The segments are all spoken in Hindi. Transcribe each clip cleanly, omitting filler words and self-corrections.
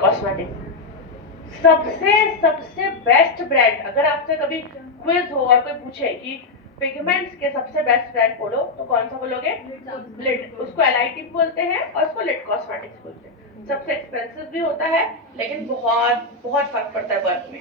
कॉस्मेटिक्स सबसे सबसे बेस्ट ब्रांड। अगर आपसे कभी क्विज हो और कोई पूछे कि पिगमेंट्स के सबसे बेस्ट ब्रांड बोलो तो कौन सा बोलोगे? लिट। उसको एलआईटी बोलते हैं और उसको लिट कॉस्मेटिक्स बोलते हैं। सबसे एक्सपेंसिव भी होता है लेकिन बहुत बहुत फर्क पड़ता है वर्क में।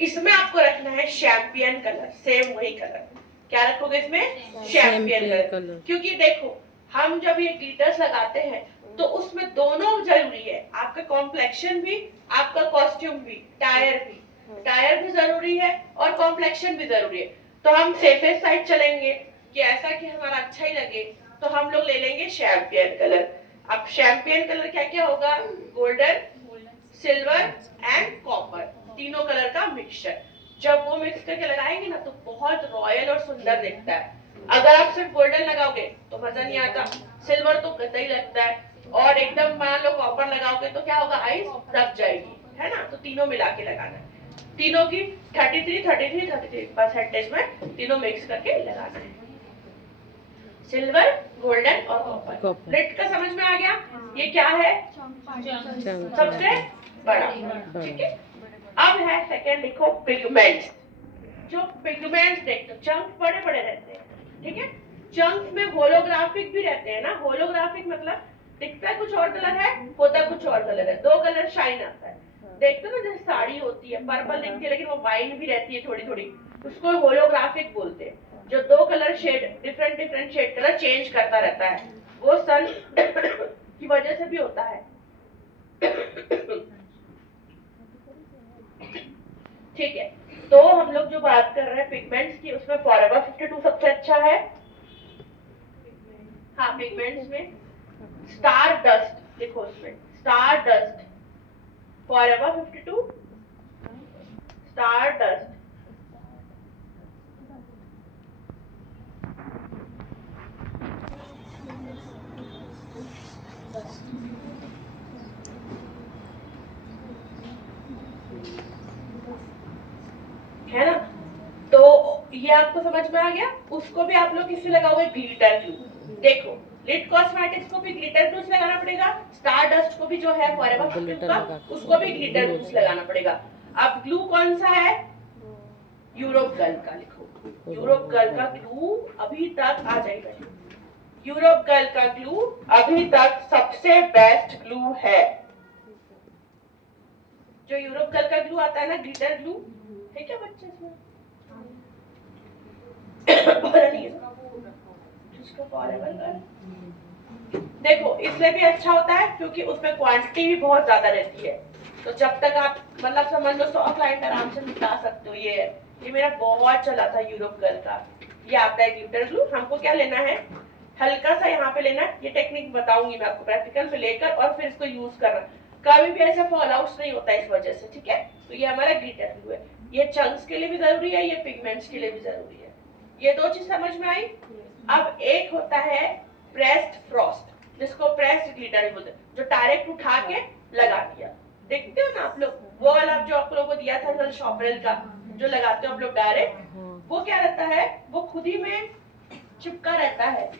इसमें आपको रखना है शैम्पियन कलर, सेम वही कलर। क्या रखोगे इसमें? Champion colour. क्योंकि देखो हम जब ये ग्लिटर्स लगाते हैं तो उसमें दोनों जरूरी है, आपका कॉम्प्लेक्शन भी, आपका कॉस्ट्यूम भी, टायर भी जरूरी है और कॉम्प्लेक्शन भी जरूरी है। तो हम सेफेस्ट साइड चलेंगे कि ऐसा कि हमारा अच्छा ही लगे, तो हम लोग ले लेंगे शैम्पियन कलर। अब शैम्पियन कलर क्या क्या होगा? गोल्डन, सिल्वर एंड कॉपर, तीनों कलर का मिक्सचर। जब वो मिक्स करके लगाएंगे ना तो बहुत रॉयल और सुंदर दिखता है। अगर आप सिर्फ गोल्डन लगाओगे तो मजा नहीं आता, सिल्वर तो गंदा ही लगता है, और एकदम मान लो कॉपर लगाओगे तो क्या होगा? आइस दब जाएगी, है ना? तो तीनों मिला के लगाना है। तीनों की 33% में तीनों मिक्स करके लगाना है। सिल्वर, गोल्डन और कॉपर। रेड का समझ में आ गया? ये क्या है? सबसे बड़ा, ठीक है। अब है सेकेंड, लिखो पिगमेंट्स। जो पिगमेंट्स देखते हो चंक्स बड़े बड़े रहते हैं, ठीक है। चंक्स में होलोग्राफिक भी रहते हैं ना। होलोग्राफिक मतलब दिखता है कुछ और कलर है, होता कुछ और कलर है, दो कलर शाइन आता है। देखते हो ना जैसे साड़ी होती है पर्पल दिखती है लेकिन वो वाइन भी रहती है थोड़ी थोड़ी, उसको होलोग्राफिक बोलते हैं। जो दो colour shade, different shade colour change करता रहता है, वो सन की वजह से भी होता है। ठीक है, तो हम लोग जो बात कर रहे हैं पिगमेंट्स की, उसमें फॉरएवर 52 सबसे अच्छा है। हाँ, पिगमेंट्स में स्टार डस्ट लिखो, उसमें star dust, forever 52 star dust. है ना? तो ये आपको समझ में आ गया। उसको भी आप लोग किससे लगाओगे? Glitter glue. देखो लिट कॉस्मेटिक्स को भी ग्लिटर ग्लू लगाना पड़ेगा, स्टार डस्ट को भी जो है फॉरएवर 52 का उसको भी ग्लिटर ग्लू लगाना पड़ेगा। अब ग्लू कौन सा है? यूरोप गर्ल का लिखो। यूरोप गर्ल का ग्लू अभी तक आ जाएगा। यूरोप गर्ल का ग्लू अभी तक सबसे बेस्ट ग्लू है। जो यूरोप गर्ल का ग्लू आता है ना, ग्लिटर ग्लू, ठीक है बच्चे? देखो इसमें भी अच्छा होता है क्योंकि उसमें क्वांटिटी भी बहुत ज्यादा रहती है। तो जब तक आप मतलब समझ लो 100 क्लाइंट आराम से निपटा सकते हो। ये मेरा बहुत चला था यूरोप गर्ल का। ये आता है ग्लिटर ग्लू। हमको क्या लेना है? हल्का सा यहाँ पे लेना है। ये टेक्निक बताऊंगी मैं आपको प्रैक्टिकल पे लेकर, और फिर इसको यूज करना। कभी भी ऐसा फॉल आउट नहीं होता इस वजह से, ठीक है। तो ये हमारा ग्लिटर ग्लू है। ये चंक्स के लिए भी जरूरी है, ये पिगमेंट्स के लिए भी जरूरी है। ये दो चीज समझ में आई। अब एक होता है प्रेस्ड फ्रॉस्ट, जिसको प्रेस्ड ग्लिटर बोलते हैं, जो डायरेक्ट उठा के लगा दिया। देखते हो ना आप लोग, वो वाला जो आप लोगों को दिया था शॉपरेल का, जो लगाते हो आप लोग डायरेक्ट, वो क्या रहता है? वो खुद ही में चिपका रहता है।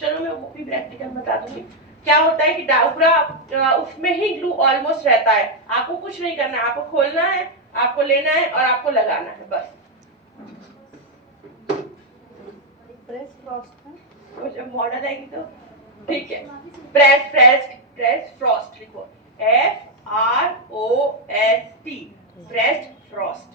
चलो मैं वो भी प्रैक्टिकल बता दूंगी। क्या होता है कि पूरा उसमें ही ग्लू ऑलमोस्ट रहता है। आपको कुछ नहीं करना है, आपको खोलना है, आपको लेना है और आपको लगाना है, बस। प्रेस फ्रॉस्ट है, तो जब मॉडल आएगी तो ठीक है। प्रेस फ्रॉस्ट लिखो, FROST, प्रेस्ड फ्रॉस्ट।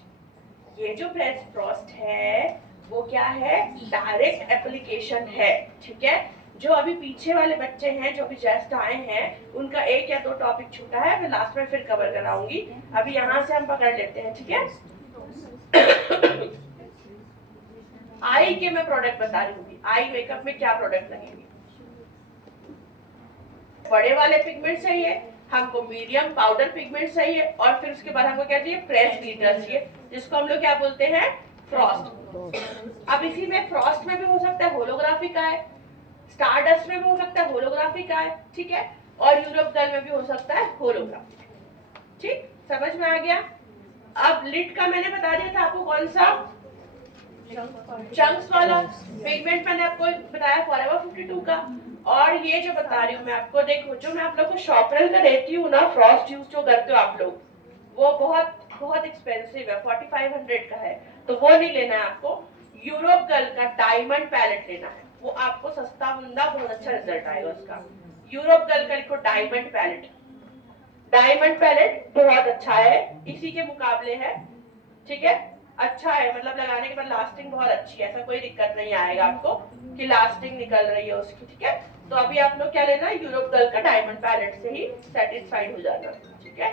ये जो प्रेस्ड फ्रॉस्ट है वो क्या है? डायरेक्ट एप्लीकेशन है, ठीक है। जो अभी पीछे वाले बच्चे हैं जो अभी जस्ट आए हैं, उनका एक या दो टॉपिक छूटा है, मैं लास्ट में फिर कवर कराऊंगी। अभी यहाँ से हम पकड़ लेते हैं, ठीक है। आई के मैं प्रोडक्ट बता रही हूँ, आई मेकअप में क्या प्रोडक्ट लगेंगे। बड़े वाले पिगमेंट चाहिए हमको, मीडियम पाउडर पिगमेंट चाहिए, और फिर उसके बाद हमको क्या चाहिए? प्रेस ग्लिटर चाहिए, जिसको हम लोग क्या बोलते हैं? फ्रॉस्ट। अब इसी में फ्रॉस्ट में भी हो सकता है होलोग्राफी का है, स्टार डस्ट में भी हो सकता है होलोग्राफी का है, ठीक है, और यूरोप गर्ल में भी हो सकता है होलोग्राफी। ठीक, समझ में आ गया। अब लिट का मैंने बता दिया था आपको, कौन सा? चंक्स वाला पिगमेंट मैंने आपको बताया फॉरएवर 52 का। और ये जो बता रही हूँ मैं आपको, देखो जो मैं आप लोग को शॉपरेल में देती हूँ ना, फ्रॉस्ट यूज जो करते हो आप लोग, वो बहुत बहुत एक्सपेंसिव है, 4500 का है, तो वो नहीं लेना है आपको। यूरोप गर्ल का डायमंड पैलेट लेना है, वो आपको सस्ता मुंदा बहुत अच्छा रिजल्ट आएगा उसका। यूरोप गर्ल का लिखो डायमंड पैलेट। डायमंड पैलेट बहुत अच्छा है, इसी के मुकाबले है, ठीक है, अच्छा है, मतलब लगाने के बाद लास्टिंग बहुत अच्छी है, ऐसा कोई दिक्कत नहीं आएगा आपको कि लास्टिंग निकल रही है उसकी, ठीक है। तो अभी आप लोग क्या लेना, यूरोप गर्ल का डायमंड पैलेट से ही सेटिस्फाइड हो जाना, ठीक है।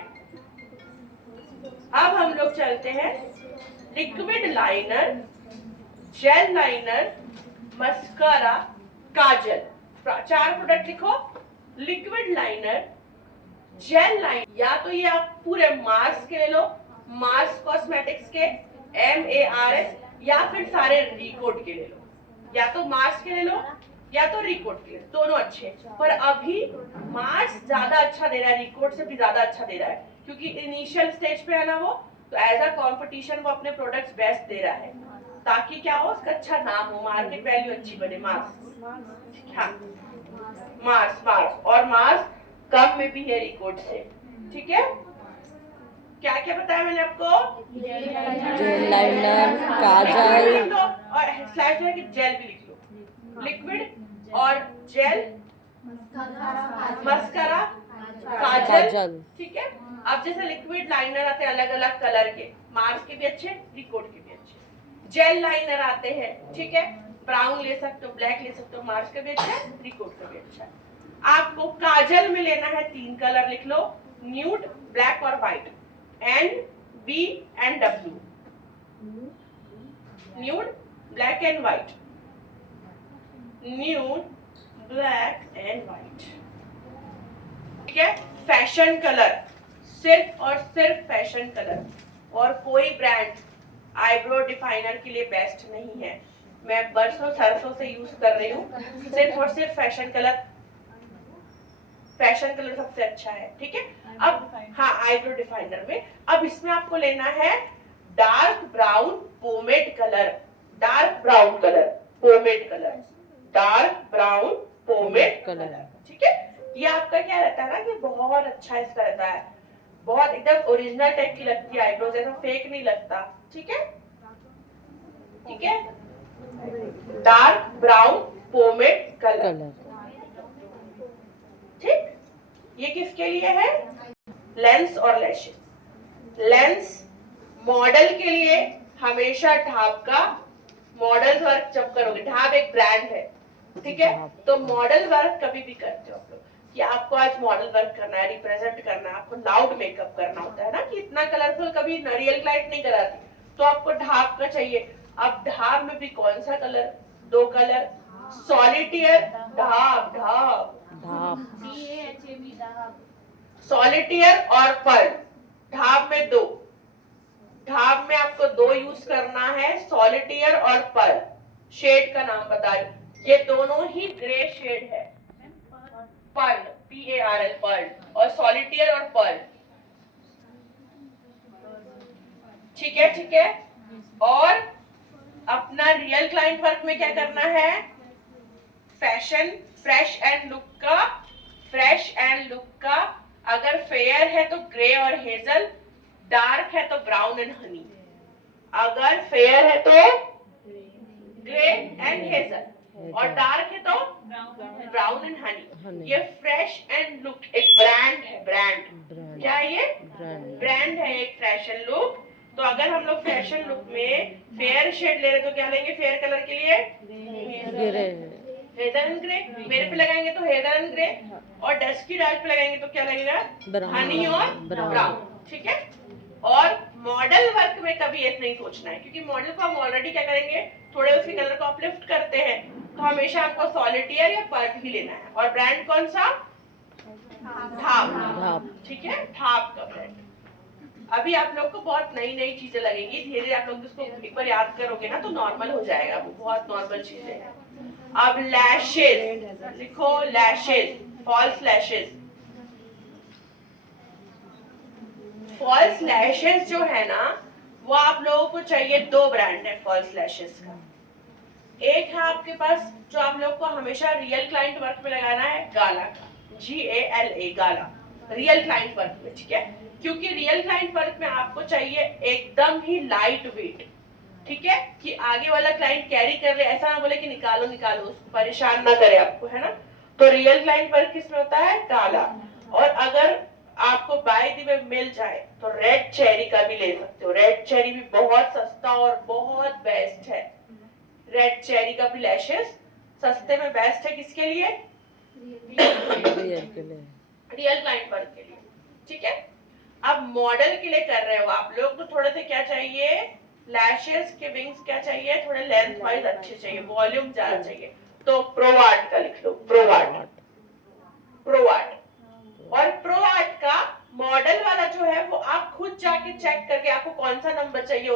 अब हम लोग चलते हैं liquid liner, gel liner, mascara, kajal. 4 product लिखो, लिक्विड लाइनर, जेल लाइन, या तो ये आप पूरे मार्स के ले लो, मार्स कॉस्मेटिक्स के, MARS, या फिर सारे रिकोड के ले लो, या तो मार्स के ले लो या तो रिकोड के ले लो, दोनों अच्छे। पर अभी मार्स ज्यादा अच्छा दे रहा है, रिकोड से भी ज्यादा अच्छा दे रहा है, क्योंकि इनिशियल स्टेज पे है ना वो, तो एज अ कंपटीशन वो अपने प्रोडक्ट्स बेस्ट दे रहा है, ताकि क्या हो, उसका अच्छा नाम हो, मार्केट वैल्यू अच्छी बने। मार्स, हाँ, मार्स मार्स, और मार्स कम में भी है रिकॉर्ड से, ठीक है। क्या क्या बताया मैंने आपको, जेल लाइनर, काजल, लिख लो, और स्लैश है कि जेल भी लिख लो, लिक्विड और जेल, मस्कारा, काजल, ठीक है। अब जैसे लिक्विड लाइनर आते हैं अलग अलग कलर के, मार्स के भी अच्छे, रिकॉर्ड के भी अच्छे, जेल लाइनर आते हैं, ठीक है, ब्राउन ले सकते हो, ब्लैक ले सकते हो, मार्स का भी अच्छा है, रिकॉर्ड का भी अच्छा है। आपको काजल में लेना है 3 कलर, लिख लो, न्यूड, ब्लैक और white, NB and W, nude, black and white, nude, black and white, ठीक है। फैशन कलर, सिर्फ और सिर्फ फैशन कलर, और कोई ब्रांड आईब्रो डिफाइनर के लिए बेस्ट नहीं है, मैं बरसों सरसों से यूज कर रही हूँ, सिर्फ और सिर्फ फैशन कलर, फैशन कलर सबसे अच्छा है, ठीक है। अब हाँ, आईब्रो डिफाइनर में अब इसमें आपको लेना है dark brown pomade colour, dark brown colour, pomade colour, dark brown pomade colour, ठीक है। ये आपका क्या रहता है ना कि बहुत अच्छा इसका रहता है, बहुत एकदम ओरिजिनल टाइप की लगती है आईब्रोज, ऐसा फेक नहीं लगता, ठीक है, ठीक है। डार्क ब्राउन पोमेड कलर, ठीक। ये किसके लिए है, लेंस और लैशेस। लेंस मॉडल के लिए हमेशा ढाब का मॉडल वर्क जब करोगे, ढाब एक ब्रांड है, ठीक है, तो मॉडल वर्क कभी भी करते हो आप लोग कि आपको आज मॉडल वर्क करना है, रिप्रेजेंट करना है, आपको लाउड मेकअप करना होता है ना, कि इतना कलरफुल कभी रियल क्लाइंट नहीं कराती, तो आपको ढाब का चाहिए। अब ढाब में भी कौन सा कलर, 2 कलर, सॉलिटियर, ढाब, ढाब, सॉलिटियर और पर्ल, ढाब में 2, ढाब में आपको 2 यूज करना है, सॉलिटियर और पर्ल। शेड का नाम बता रही, ये दोनों ही ग्रे शेड है, पर्ल, PARL, पर्ल, और सॉलिटियर और पर्ल, ठीक है, ठीक है। और अपना रियल क्लाइंट वर्क में क्या करना है, फैशन, फ्रेश एंड लुक का, फ्रेश एंड लुक का, अगर फेयर है तो ग्रे और हेजल, डार्क है तो ब्राउन एंड हनी, अगर फेयर है तो ग्रे एंड हेजल, और डार्क है तो ब्राउन एंड हनी। ये फ्रेश एंड लुक एक ब्रांड है, ब्रांड क्या है, ये ब्रांड है एक फैशन लुक। तो अगर हम लोग फैशन लुक में फेयर शेड ले रहे तो क्या लेंगे, फेयर कलर के लिए हेजल एंड ग्रे, मेरे पे लगाएंगे तो हेजल एंड ग्रे, और डस्की डार्क पे लगाएंगे तो क्या लगेगा, हनी और ब्राउन, ठीक है। और मॉडल वर्क में कभी ऐसा नहीं सोचना है, क्योंकि मॉडल को हम ऑलरेडी क्या करेंगे, थोड़े उसके कलर को अपलिफ्ट करते हैं, तो हमेशा आपको सॉलिटियर या पर्ल ही लेना है। और ब्रांड कौन सा, ढाब, ठीक है, ढाब का ब्रांड। अभी आप लोग को बहुत नई नई चीजें लगेंगी, धीरे धीरे आप लोग इसको एक बार याद करोगे ना तो नॉर्मल हो जाएगा, वो बहुत नॉर्मल चीजें हैं। अब लैशेस लिखो, lashes, false lashes, false lashes जो है ना, वो आप लोगों को चाहिए, 2 ब्रांड है फॉल्स लैशेस का, एक है आपके पास जो आप लोग को हमेशा रियल क्लाइंट वर्क में लगाना है, गाला का, GALA, गाला, रियल क्लाइंट वर्क में, ठीक है। क्योंकि रियल क्लाइंट वर्क में आपको चाहिए एकदम ही लाइट वेट, ठीक है, कि आगे वाला क्लाइंट कैरी कर रहे, ऐसा ना बोले कि निकालो निकालो, उसको परेशान ना करे आपको, है ना। तो रियल क्लाइंट वर्क किसमें होता है, काला। और अगर आपको बाय द वे मिल जाए तो रेड चेरी का भी ले सकते हो, रेड चेरी भी बहुत सस्ता और बहुत बेस्ट है। रेड चेरी का भी लैशेस सस्ते में बेस्ट है, किसके लिए, रियल के लिए। रियल क्लाइंट वर्क के लिए, ठीक है। अब मॉडल के लिए कर रहे हो आप लोग, तो थोड़े से क्या चाहिए, लैशेस के विंग्स क्या चाहिए, थोड़े लेंथ वाइज अच्छे चाहिए, वॉल्यूम ज्यादा चाहिए, तो प्रोवार्ट का लिख लो, प्रोवार्ट, प्रोवार्ट। और प्रोवार्ट का मॉडल वाला जो है वो आप खुद जाके चेक करके आपको कौन सा नंबर चाहिए